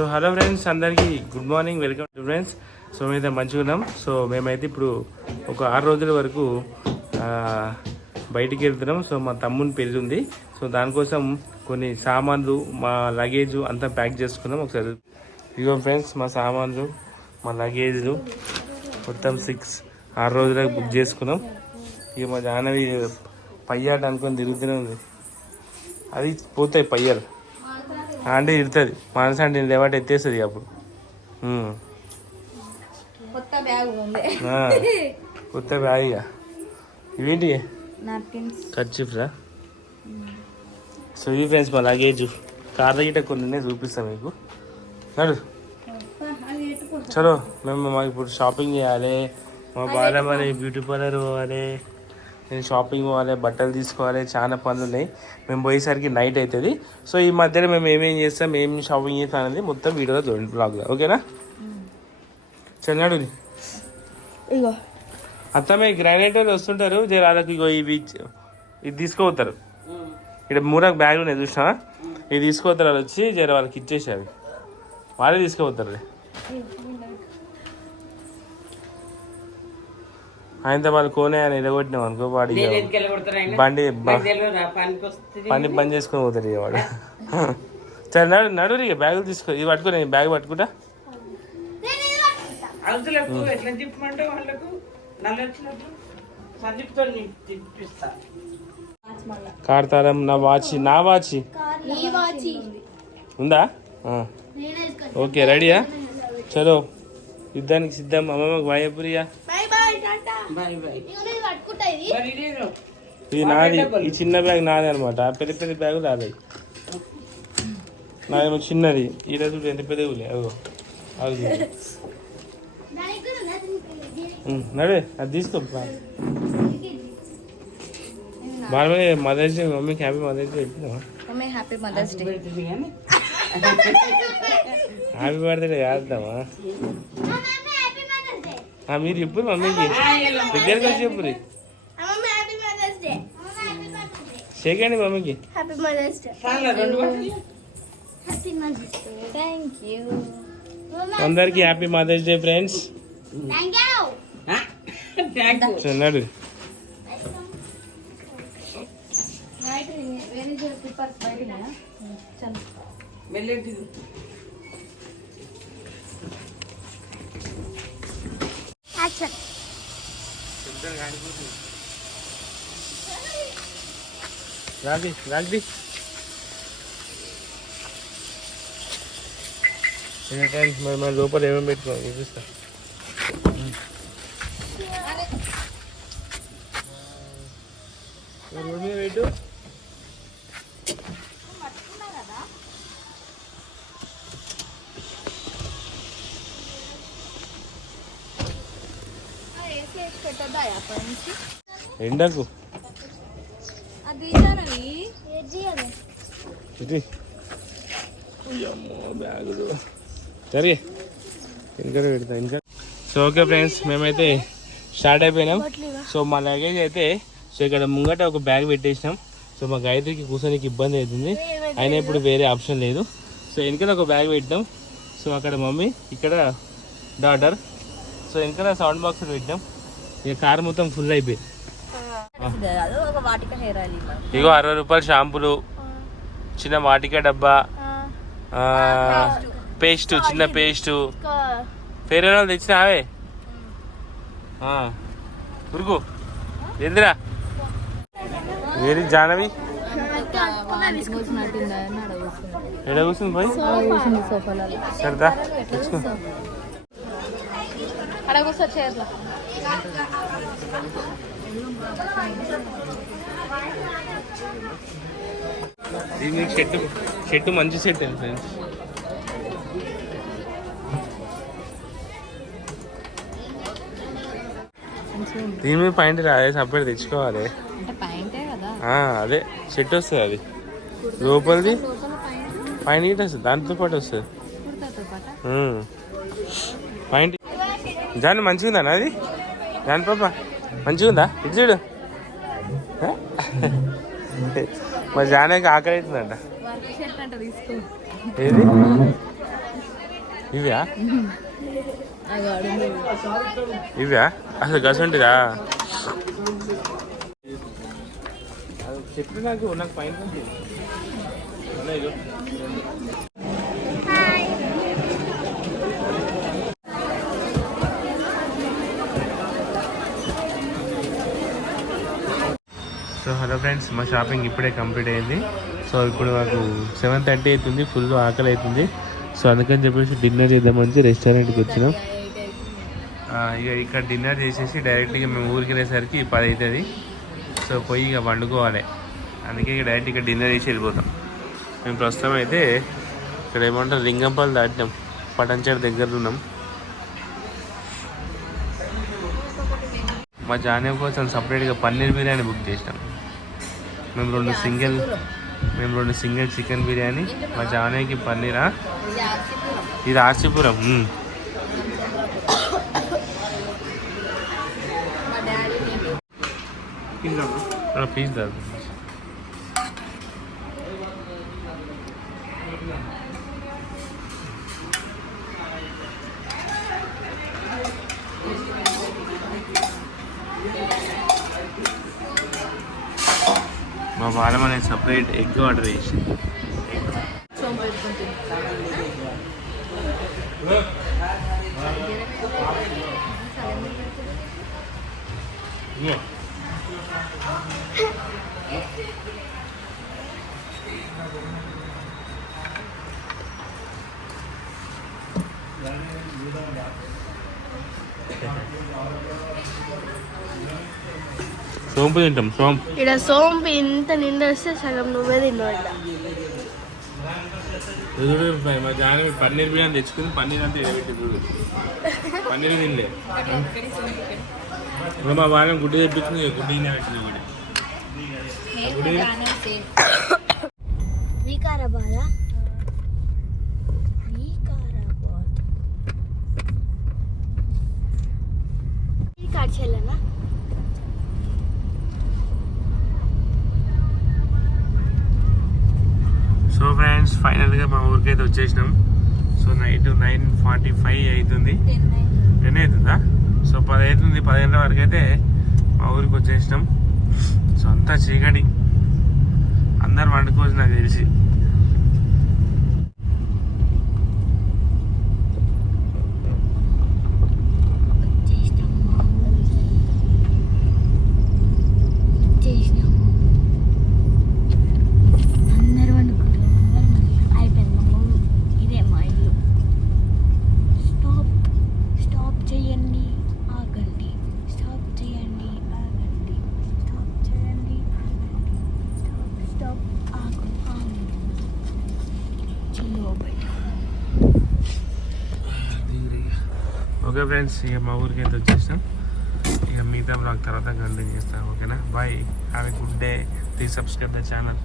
So hello friends అందరికీ good morning welcome to friends so మేమైతే మంచిగా ఉన్నాం. సో మేమైతే ఇప్పుడు ఒక ఆరు రోజుల వరకు బయటికి వెళ్తున్నాం. సో మా తమ్ముని పెళ్ళి ఉంది. సో దానికోసం కొన్ని సామాన్లు మా లగేజ్ అంతా ప్యాక్ చేసుకున్నాం. ఒకసారి ఇగో ఫ్రెండ్స్ మా సామాన్లు మా లగేజ్లు మొత్తం సిక్స్ ఆరు రోజులకు బుక్ చేసుకున్నాం. ఇక మా జాహ్నవి పయ్యాట అనుకొని తిరుగుతూనే ఉంది. అది పోతాయి పయ్యాలు అంటే ఇడుతుంది. మనసు అంటే లేవాటి ఎత్తేస్తుంది అప్పుడు. కొత్త బ్యాగ్ కొత్త బ్యాగ్ ఇక. ఇవేంటి? ఖర్చిఫ్రా సో ఈ ఫ్రెండ్స్ మా లగేజ్. కార్ల గిట్ట కొన్ని చూపిస్తాం మీకు. నడు. చలో మేము మాకు ఇప్పుడు షాపింగ్ చేయాలి. మా బాలమని బ్యూటీ పార్లర్ పోవాలి. నేను షాపింగ్ పోవాలి బట్టలు తీసుకోవాలి చాలా పనులు ఉన్నాయి. మేము పోయేసరికి నైట్ అవుతుంది సో ఈ మధ్యలో మేము ఏమేం చేస్తాం ఏం షాపింగ్ చేస్తాం అనేది మొత్తం వీడియోలో చూడండి బ్లాగ్లో ఓకేనా చన్నాడు ఇగో. గ్రానైట్ వాళ్ళు వస్తుంటారు జర వాళ్ళకి ఇగో ఇవి ఇది తీసుకోపోతారు. ఇక్కడ మూరకు బ్యాగులు ఉన్నాయి చూసినా ఇది తీసుకోపోతారు వాళ్ళు వచ్చి జర వాళ్ళకి ఇచ్చేసి అవి వాళ్ళే తీసుకుపోతారు ఆయనతో వాళ్ళు కోనే అని ఎడగొట్టినాం అనుకో వాడు ఇక బండి బ- పని బంద్ చేసుకొని పోతాడు ఇక వాడు. సరే నడు నడు ఇక బ్యాగులు తీసుకో. ఇది పట్టుకో నేను బ్యాగ్ పట్టుకుంటా. కార్తారం నా వాచ్ నా వాచ్. ఉందా. ఓకే రెడీయా? చలో. యుద్ధానికి సిద్ధం. అమ్మమ్మకి భయపురియా ఇది. నాది ఈ చిన్న బ్యాగ్ నాది అనమాట పెద్ద పెద్ద బ్యాగ్ నాది. నాదేమో చిన్నది. ఈ రోజు ఎంత పెద్ద అదిగో. అది నడే అది తీసుకో. బాగా మదర్స్ డే మమ్మీకి హ్యాపీ మదర్స్ డే పెట్టినావా? Mummy happy mother's day. Happy birthday కాదుదామా ఆ, మీరు చెప్పు మమ్మీకి దగ్గరికి వచ్చి చెప్పు హ్యాపీ మదర్స్ డే షేకండి మమ్మీకి. హ్యాపీ మదర్స్ డే చాలా రెండు బట్టలు happy mother's day thank you అందరికి హ్యాపీ మదర్స్ డే ఫ్రెండ్స్ చిన్నాడు. వెళ్ళేది రాది రాది మరి మన లోపల ఏమేమి పెట్టుకోవాలి చూపిస్తా రోడ్ మీద పెట్టు ఎండకు? ఇంకా పెడతా ఇంకా. సో ఓకే ఫ్రెండ్స్ మేమైతే స్టార్ట్ అయిపోయినాం. సో మా లగేజ్ అయితే సో ఇక్కడ ముంగట ఒక బ్యాగ్ పెట్టేసినాం. సో మా గాయత్రికి కూర్చోనికి ఇబ్బంది అవుతుంది. అయినా ఇప్పుడు వేరే ఆప్షన్ లేదు. సో వెనకాల ఒక బ్యాగ్ పెట్టినాం సో అక్కడ మమ్మీ ఇక్కడ డాటర్ సో వెనకాల సౌండ్ బాక్స్ పెట్టినాం ఇక కార్ మొత్తం ఫుల్ అయిపోయింది. ఒక వాటిక హెయిర్ ఆయిల్ ఇగో అరవై రూపాయలు షాంపూలు చిన్న వాటిక డబ్బా ఆ, పేస్ట్ చిన్న పేస్ట్. ఫేర్ అండ్ లవ్లీ తెచ్చినావే ఆ, ఉరుకు. ఏందిరా? వేరి జానవి ఎడ కూర్చుంది పోయి? సరదా ఇది మీకు షెట్ షెట్ మంచి సెట్ అండి ఫ్రెండ్స్. దీని మీద పాయింట్ రాదే సపరేట్ తెచ్చుకోవాలి. అదే సెట్ వస్తుంది అది. లోపలిది పైన గిట్ట వస్తుంది దాంతో పాటు వస్తుంది. పాయింట్ జాన్ మంచిగా ఉందా అది? జాన్ పాప మంచిగా ఉందా ఇటు చూడు. మరి జానకి ఆకలి అవుతుందంట అంట ఏది? ఇవ్యా ఇవ్యా అసలు గసంటిదా చెప్పినాక నాకు పైన సో హలో ఫ్రెండ్స్ మా షాపింగ్ ఇప్పుడే కంప్లీట్ అయింది. సో ఇప్పుడు మాకు సెవెన్ థర్టీ అవుతుంది ఫుల్ ఆకలి అవుతుంది సో అందుకని చెప్పేసి డిన్నర్ చేద్దామని రెస్టారెంట్కి వచ్చినాం. ఇక ఇక్కడ డిన్నర్ చేసేసి డైరెక్ట్గా మేము ఊరికి వెళ్ళేసరికి పది అవుతుంది. సో పోయి ఇక వండుకోవాలి. అందుకే ఇక డైరెక్ట్ ఇక్కడ డిన్నర్ చేసి వెళ్ళిపోతాం. మేము ప్రస్తుతం అయితే ఇక్కడ ఏమంటారు లింగంపల్లి దాటినాం. పటంచర్ దగ్గర ఉన్నాం. మా జానే కోసం సపరేట్గా పన్నీర్ బిర్యానీ బుక్ చేసినాం. మేము రెండు సింగిల్ మేము రెండు సింగిల్ చికెన్ బిర్యానీ మా జానేకి పన్నీరా? ఇది ఆర్సీపురం పీస్ దాదు మా బాలం అనేది సపరేట్ ఎగ్ ఆర్డర్ చేసి సోంపు పెట్టుకుంటుంది సోంపు తింటాం సోంపు. ఇక్కడ సోంపు ఇంత నిండా వస్తే సగం నువ్వే తిన్నావు ఎదురు మా జాన పన్నీర్ బిర్యానీ తెచ్చుకుంది పన్నీర్ అంతా ఎడబెట్టి చూడు పన్నీర్ తినలే. ఇంకా మా బాగా గుడ్డి తెప్పించింది గుడ్డి పెట్టిన వాడి నేను మా డాడీ సేమ్ వికారాబాద్. వికారాబాద్ ఈ కడిచెల్లనా సో ఫ్రెండ్స్ ఫైనల్గా మా ఊరికైతే వచ్చేసినాం. So night nine forty five అవుతుంది టెన్ అవుతుందా సో పది అవుతుంది పది గంటల వరకు అయితే మా ఊరికి వచ్చేసినాం. సో అంతా చీకటి. అందరు వండుకోవచ్చు నాకు తెలిసి. ఓకే ఫ్రెండ్స్ ఇక మా ఊరికి అయితే వచ్చేసాం ఇక మిగతా బ్లాగ్ తర్వాత కంటిన్యూ చేస్తాం ఓకేనా bye have a good day please subscribe the channel